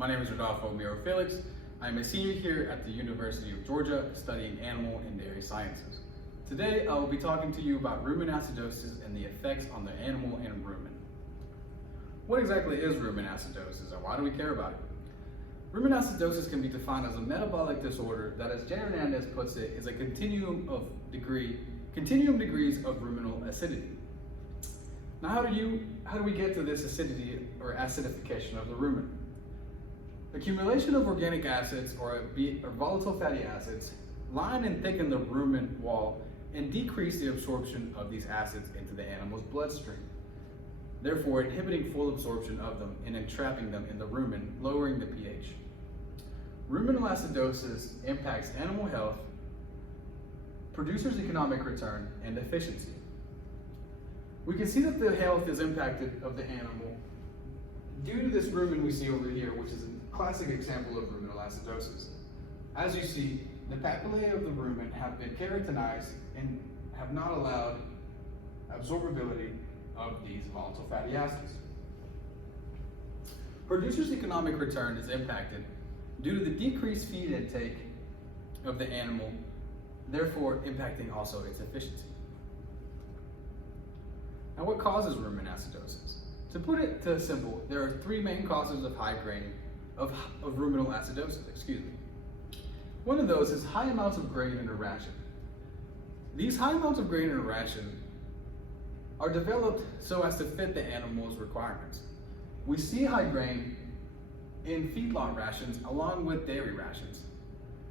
My name is Rodolfo Miro Felix. I'm a senior here at the University of Georgia studying animal and dairy sciences. Today I will be talking to you about rumen acidosis and the effects on the animal and rumen. What exactly is rumen acidosis and why do we care about it? Rumen acidosis can be defined as a metabolic disorder that, as Jan Hernandez puts it, is a continuum degrees of ruminal acidity. Now how do we get to this acidity or acidification of the rumen? Accumulation of organic acids or volatile fatty acids line and thicken the rumen wall and decrease the absorption of these acids into the animal's bloodstream, therefore inhibiting full absorption of them and entrapping them in the rumen, lowering the pH. Ruminal acidosis impacts animal health, producers' economic return, and efficiency. We can see that the health is impacted of the animal due to this rumen we see over here, which is a classic example of ruminal acidosis. As you see, the papillae of the rumen have been keratinized and have not allowed absorbability of these volatile fatty acids. Producers' economic return is impacted due to the decreased feed intake of the animal, therefore impacting also its efficiency. Now, what causes rumen acidosis? To put it to simple, there are three main causes of ruminal acidosis. One of those is high amounts of grain in a ration. These high amounts of grain in a ration are developed so as to fit the animal's requirements. We see high grain in feedlot rations along with dairy rations.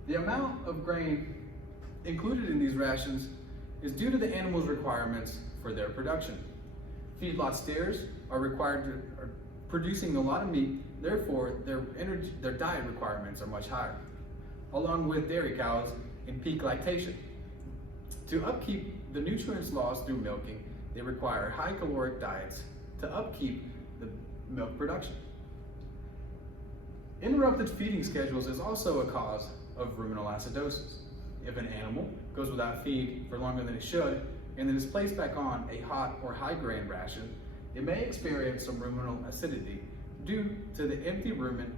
The amount of grain included in these rations is due to the animal's requirements for their production. Feedlot steers are producing a lot of meat, therefore their diet requirements are much higher, along with dairy cows in peak lactation. To upkeep the nutrients lost through milking, they require high caloric diets to upkeep the milk production. Interrupted feeding schedules is also a cause of ruminal acidosis. If an animal goes without feed for longer than it should, and then is placed back on a hot or high grain ration, it may experience some ruminal acidity due to the empty rumen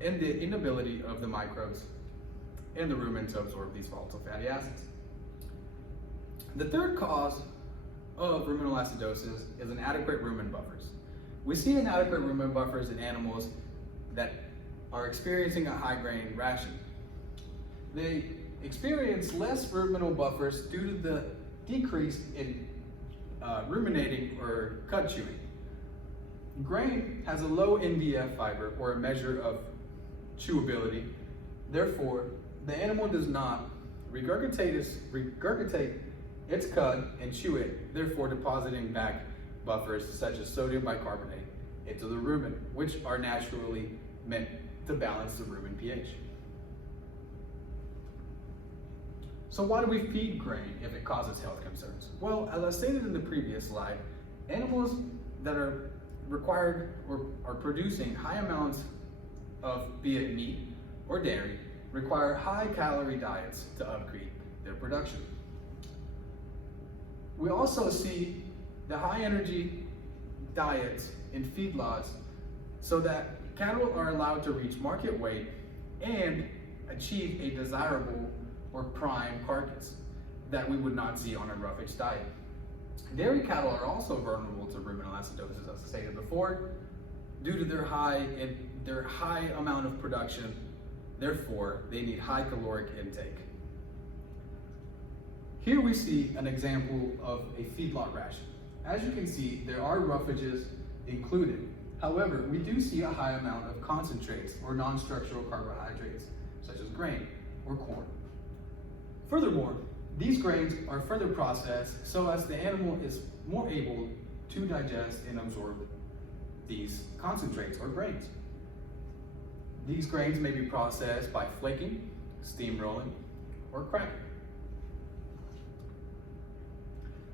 and the inability of the microbes in the rumen to absorb these volatile fatty acids. The third cause of ruminal acidosis is inadequate rumen buffers. We see inadequate rumen buffers in animals that are experiencing a high grain ration. They experience less ruminal buffers due to the decrease in ruminating or cud chewing. Grain has a low NDF fiber, or a measure of chewability. Therefore, the animal does not regurgitate its cud and chew it, therefore depositing back buffers such as sodium bicarbonate into the rumen, which are naturally meant to balance the rumen pH. So why do we feed grain if it causes health concerns? Well, as I stated in the previous slide, animals that are required or are producing high amounts of, be it meat or dairy, require high calorie diets to upkeep their production. We also see the high energy diets in feedlots so that cattle are allowed to reach market weight and achieve a desirable or prime carcass that we would not see on a roughage diet. Dairy cattle are also vulnerable to ruminal acidosis, as I stated before, due to their high amount of production. Therefore, they need high caloric intake. Here we see an example of a feedlot ration. As you can see, there are roughages included. However, we do see a high amount of concentrates or non-structural carbohydrates, such as grain or corn. Furthermore, these grains are further processed so as the animal is more able to digest and absorb these concentrates or grains. These grains may be processed by flaking, steamrolling, or cracking.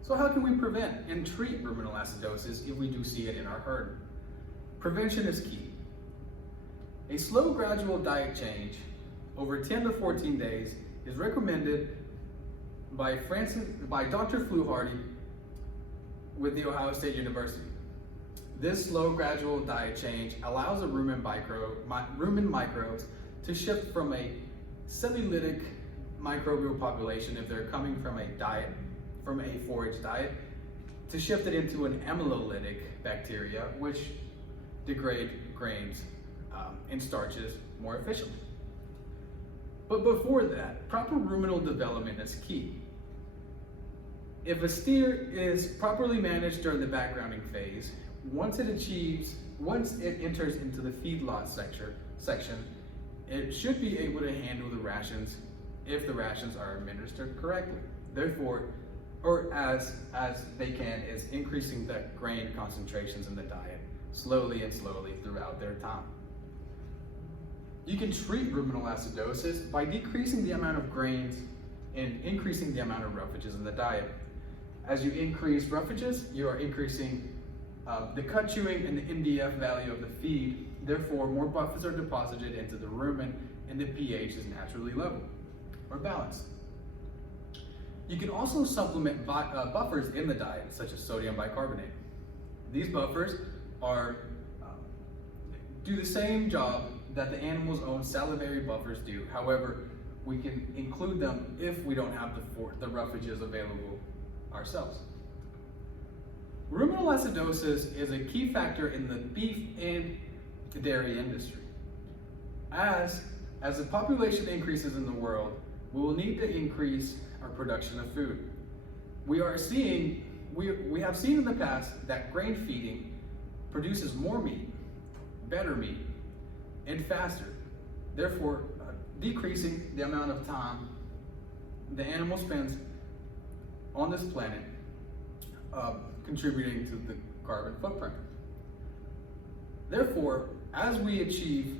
So how can we prevent and treat ruminal acidosis if we do see it in our herd? Prevention is key. A slow, gradual diet change over 10 to 14 days is recommended by Dr. Fluharty with the Ohio State University. This slow, gradual diet change allows the rumen microbes to shift from a semi-lytic microbial population, if they're coming from a forage diet, to shift it into an amylolytic bacteria, which degrade grains and starches more efficiently. But before that, proper ruminal development is key. If a steer is properly managed during the backgrounding phase, once it enters into the feedlot section, it should be able to handle the rations if the rations are administered correctly. Therefore, or as they can, is increasing the grain concentrations in the diet slowly throughout their time. You can treat ruminal acidosis by decreasing the amount of grains and increasing the amount of roughages in the diet. As you increase roughages, you are increasing the cut chewing and the NDF value of the feed. Therefore, more buffers are deposited into the rumen and the pH is naturally level or balanced. You can also supplement buffers in the diet, such as sodium bicarbonate. These buffers do the same job that the animal's own salivary buffers do. However, we can include them if we don't have the roughages available ourselves. Ruminal acidosis is a key factor in the beef and dairy industry. As the population increases in the world, we will need to increase our production of food. We have seen in the past that grain feeding produces more meat, better meat, and faster, therefore decreasing the amount of time the animal spends on this planet, contributing to the carbon footprint. Therefore, as we achieve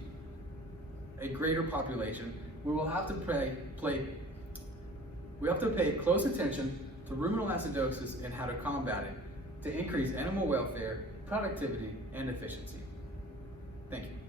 a greater population, we will have to pay close attention to ruminal acidosis and how to combat it to increase animal welfare, productivity, and efficiency. Thank you.